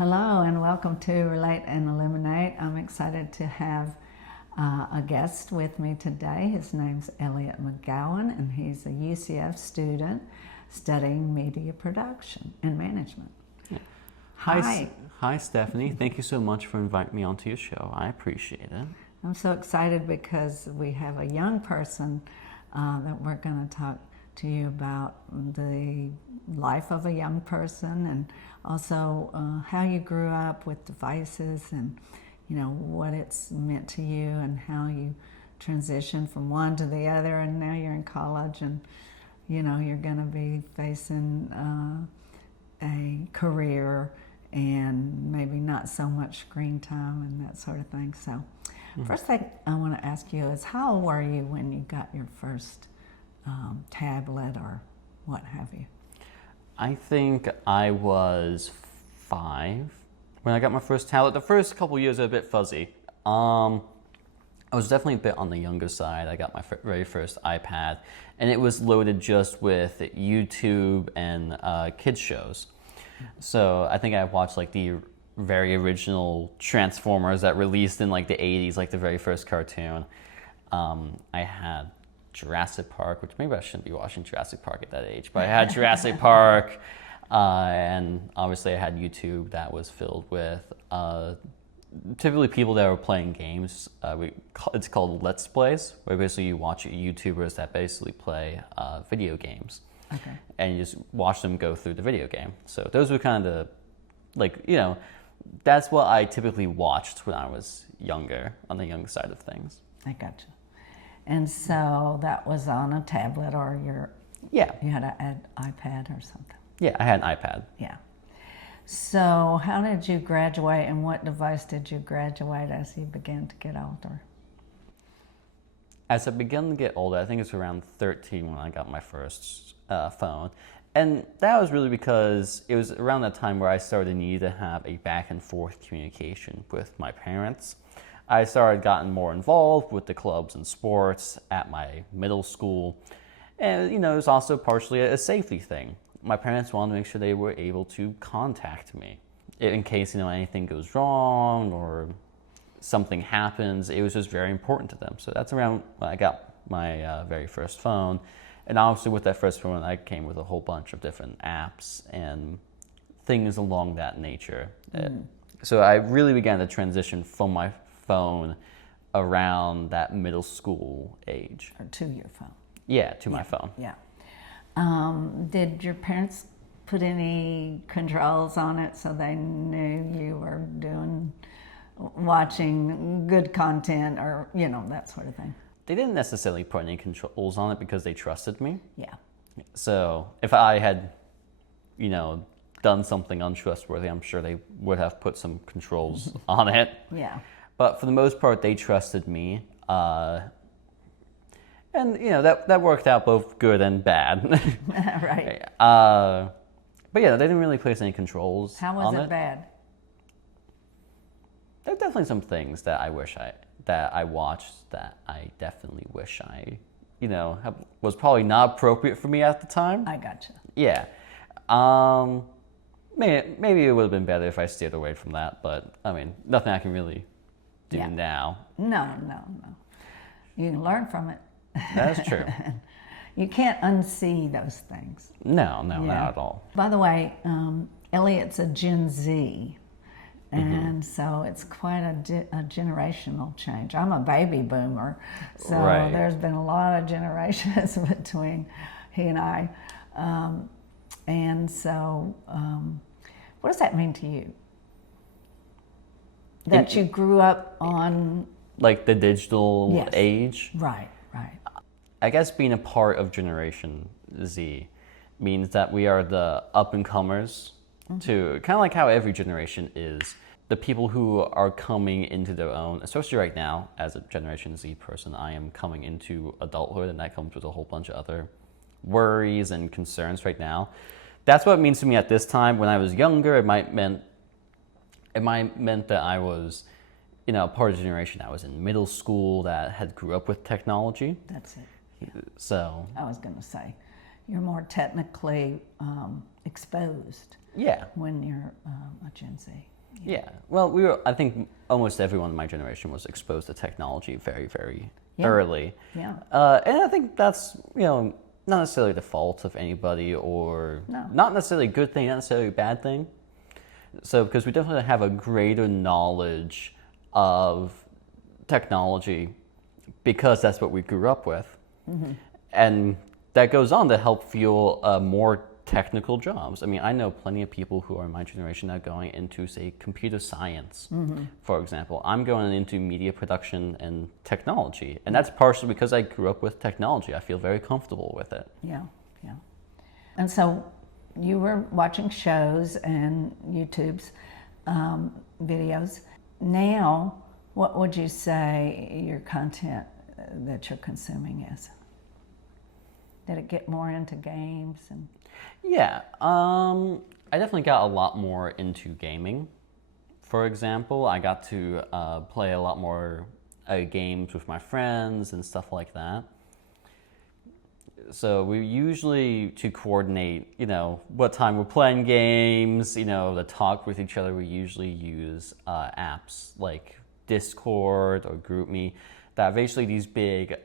Hello and welcome to Relate and Illuminate. I'm excited to have a guest with me today. His name's Elliot McGowan and he's a UCF student studying media production and management. Hi, Stephanie. Thank you so much for inviting me onto your show. I appreciate it. I'm so excited because we have a young person that we're going to talk to you about the life of a young person and also how you grew up with devices and what it's meant to you and how you transitioned from one to the other, and now you're in college and you're going to be facing a career and maybe not so much screen time and that sort of thing. So first thing I want to ask you is, how old were you when you got your first tablet or what have you? I think I was 5 when I got my first tablet. The first couple years are a bit fuzzy. I was definitely a bit on the younger side. I got my very first iPad, and it was loaded just with YouTube and kids shows. So I think I watched like the very original Transformers that released in like the 80s, like the very first cartoon. I had Jurassic Park, which maybe I shouldn't be watching Jurassic Park at that age, but I had Jurassic Park, and obviously I had YouTube that was filled with typically people that were playing games. It's called Let's Plays, where basically you watch YouTubers that basically play video games. Okay. And you just watch them go through the video game. So those were kind of that's what I typically watched when I was younger, on the younger side of things. I gotcha. And so that was on a tablet or you had an iPad or something? Yeah, I had an iPad. Yeah. So how did you graduate and what device did you graduate as you began to get older? As I began to get older, I think it's around 13 when I got my first phone. And that was really because it was around that time where I started needing to have a back and forth communication with my parents. I started getting more involved with the clubs and sports at my middle school. And, it was also partially a safety thing. My parents wanted to make sure they were able to contact me in case, anything goes wrong or something happens. It was just very important to them. So that's around when I got my very first phone. And obviously with that first phone, I came with a whole bunch of different apps and things along that nature. So I really began to transition from my phone around that middle school age. Or to your phone? Yeah, to my phone. Yeah. Did your parents put any controls on it so they knew you were watching good content or, that sort of thing? They didn't necessarily put any controls on it because they trusted me. Yeah. So if I had, done something untrustworthy, I'm sure they would have put some controls on it. Yeah. But for the most part, they trusted me. And, that worked out both good and bad. Right. But yeah, they didn't really place any controls on it. How was it bad? There are definitely some things that I watched that I definitely wish I, was probably not appropriate for me at the time. I gotcha. Yeah. Maybe it would have been better if I steered away from that, but nothing I can really do now. No. You can learn from it. That's true. You can't unsee those things. No, not at all. By the way, Elliot's a Gen Z, and so it's quite a generational change. I'm a baby boomer, so there's been a lot of generations between he and I. And so, what does that mean to you? That you grew up on... Like the digital age? Right. I guess being a part of Generation Z means that we are the up-and-comers to kind of like how every generation is. The people who are coming into their own, especially right now, as a Generation Z person, I am coming into adulthood, and that comes with a whole bunch of other worries and concerns right now. That's what it means to me at this time. When I was younger, it might meant that I was, part of the generation that was in middle school that had grew up with technology. That's it. Yeah. So I was going to say, you're more technically exposed. Yeah. When you're a Gen Z. Yeah. Well, I think almost everyone in my generation was exposed to technology very, very Yeah. early. Yeah. And I think that's, not necessarily the fault of anybody or No. not necessarily a good thing, not necessarily a bad thing. So, because we definitely have a greater knowledge of technology because that's what we grew up with. And that goes on to help fuel more technical jobs. I mean, I know plenty of people who are in my generation that are going into, say, computer science, for example. I'm going into media production and technology. And that's partially because I grew up with technology. I feel very comfortable with it. Yeah, yeah. And so you were watching shows and YouTube's videos. Now, what would you say your content that you're consuming is? Did it get more into games? And Yeah, I definitely got a lot more into gaming. For example, I got to play a lot more games with my friends and stuff like that. So we usually, to coordinate, what time we're playing games, to talk with each other, we usually use apps like Discord or GroupMe that are basically these big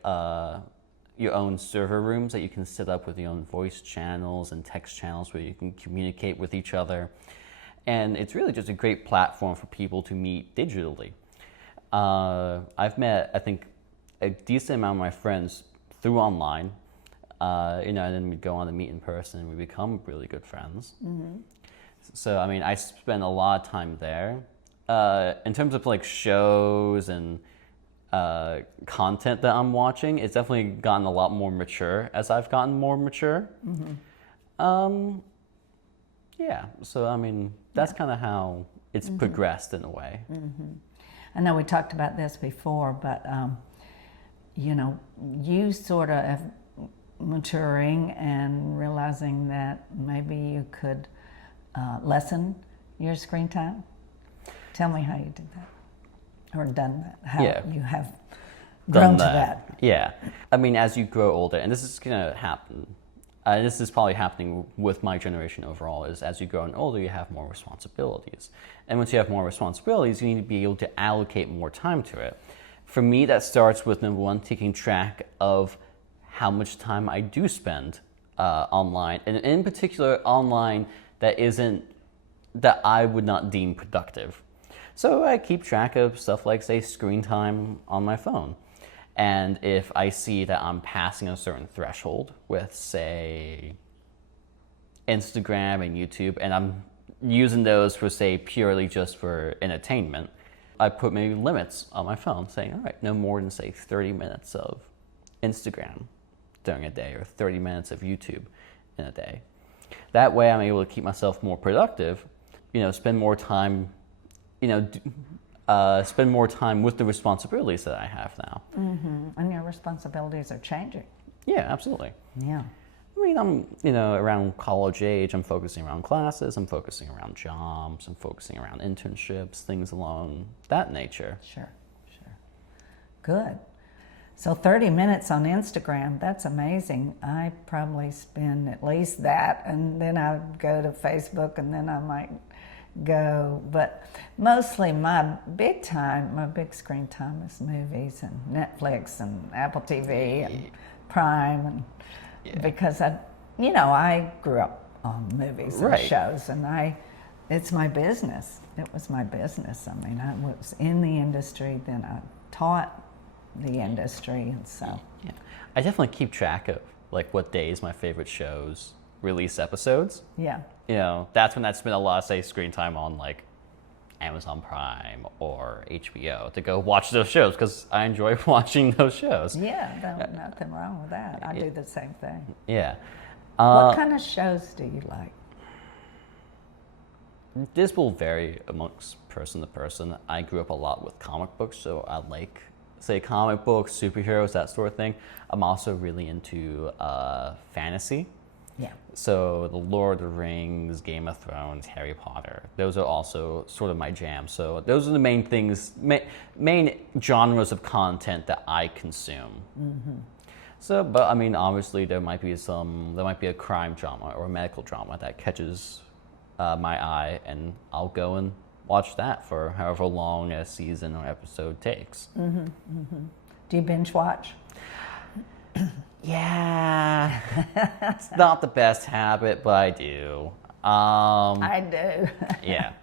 your own server rooms that you can set up with your own voice channels and text channels where you can communicate with each other. And it's really just a great platform for people to meet digitally. I've met, I think, a decent amount of my friends through online, and then we go on to meet in person and we become really good friends. So, I mean, I spend a lot of time there. In terms of like shows and content that I'm watching, it's definitely gotten a lot more mature as I've gotten more mature. Yeah, so I mean, that's kind of how it's progressed in a way. I know we talked about this before, but you sort of maturing and realizing that maybe you could lessen your screen time. Tell me how you did that, or done that. How you have grown to that. Yeah, I mean, as you grow older, and this is gonna happen. This is probably happening with my generation overall, is as you grow older, you have more responsibilities. And once you have more responsibilities, you need to be able to allocate more time to it. For me, that starts with, number one, taking track of how much time I do spend online, and in particular, online that I would not deem productive. So I keep track of stuff like, say, screen time on my phone. And if I see that I'm passing a certain threshold with, say, Instagram and YouTube, and I'm using those for, say, purely just for entertainment, I put maybe limits on my phone saying, all right, no more than, say, 30 minutes of Instagram during a day or 30 minutes of YouTube in a day. That way I'm able to keep myself more productive, spend more time, spend more time with the responsibilities that I have now. And your responsibilities are changing. Yeah, absolutely. Yeah. I mean, I'm, around college age, I'm focusing around classes, I'm focusing around jobs, I'm focusing around internships, things along that nature. Sure. Good. So 30 minutes on Instagram, that's amazing. I probably spend at least that, and then I go to Facebook, and then I might go, but mostly my big screen time is movies and Netflix and Apple TV and Prime, and because I grew up on movies and shows, and it's my business. It was my business. I mean, I was in the industry, then I taught the industry, and so. Yeah. I definitely keep track of like what days my favorite shows release episodes. Yeah. That's when I spend a lot of, say, screen time on like Amazon Prime or HBO to go watch those shows because I enjoy watching those shows. Yeah, nothing wrong with that. I do the same thing. Yeah. What kind of shows do you like? This will vary amongst person to person. I grew up a lot with comic books, so I like, say, comic books, superheroes, that sort of thing. I'm also really into fantasy. Yeah. So the Lord of the Rings, Game of Thrones, Harry Potter, those are also sort of my jam. So those are the main things, main genres of content that I consume. So, but I mean, obviously there might be a crime drama or a medical drama that catches my eye, and I'll go and watch that for however long a season or episode takes. Do you binge watch? Yeah, it's not the best habit, but I do. I do. Yeah.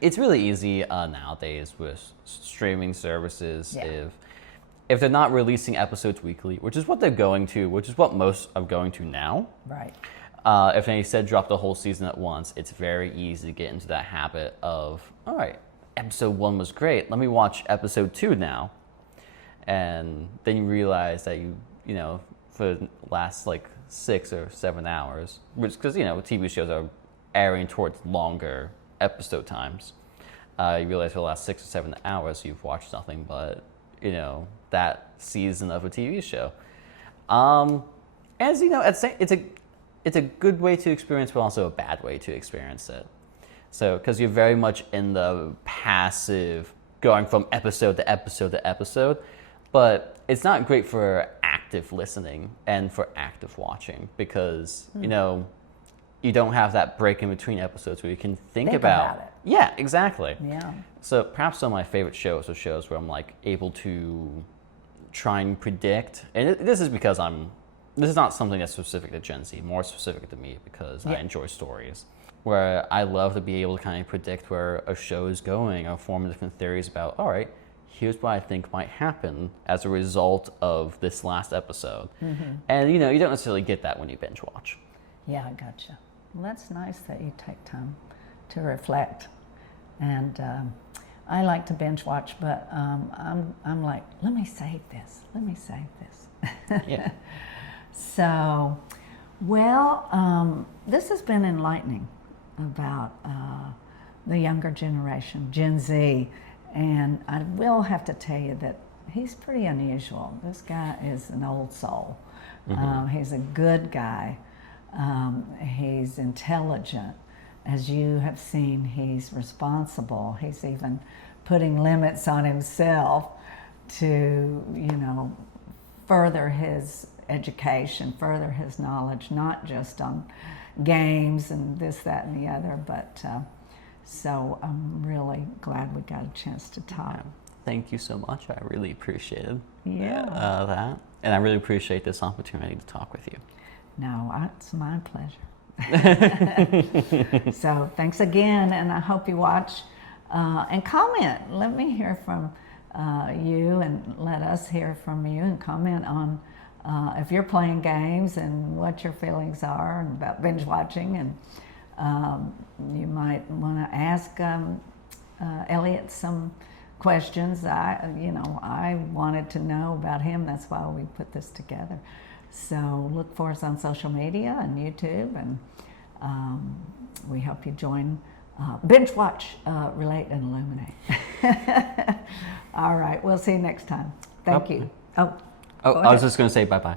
It's really easy nowadays with streaming services. Yeah. If they're not releasing episodes weekly, which is what they're going to, which is what most are going to now. Right. If they said drop the whole season at once, it's very easy to get into that habit of, all right, episode 1 was great. Let me watch episode 2 now. And then you realize that you know, for the last like 6 or 7 hours, which, because, you know, TV shows are airing towards longer episode times. You realize for the last 6 or 7 hours you've watched nothing but, you know, that season of a TV show. As you know, it's a good way to experience, but also a bad way to experience it. So, because you're very much in the passive, going from episode to episode to episode, but it's not great for active listening and for active watching because, you know, you don't have that break in between episodes where you can think about it. Yeah, exactly. Yeah. So perhaps some of my favorite shows are shows where I'm like able to try and predict, and this is because this is not something that's specific to Gen Z, more specific to me because I enjoy stories where I love to be able to kind of predict where a show is going or form different theories about, all right, here's what I think might happen as a result of this last episode. And, you know, you don't necessarily get that when you binge watch. Yeah, I gotcha. Well, that's nice that you take time to reflect. And I like to binge watch, but I'm like, let me save this. Let me save this. Yeah. So, well, this has been enlightening about the younger generation, Gen Z. And I will have to tell you that he's pretty unusual. This guy is an old soul. He's a good guy. He's intelligent. As you have seen, he's responsible. He's even putting limits on himself to, you know, further his education, further his knowledge, not just on games and this, that, and the other, but so I'm really glad we got a chance to talk. Thank you so much. I really appreciated Yeah. that. And I really appreciate this opportunity to talk with you. No, it's my pleasure. So thanks again, and I hope you watch and comment. Let me hear from you, and let us hear from you, and comment on if you're playing games and what your feelings are and about binge watching. And you might want to ask Elliot some questions. I wanted to know about him. That's why we put this together. So look for us on social media and YouTube, and we hope you join Binge Watch, Relate, and Illuminate. All right, we'll see you next time. Thank you. I was just going to say bye-bye.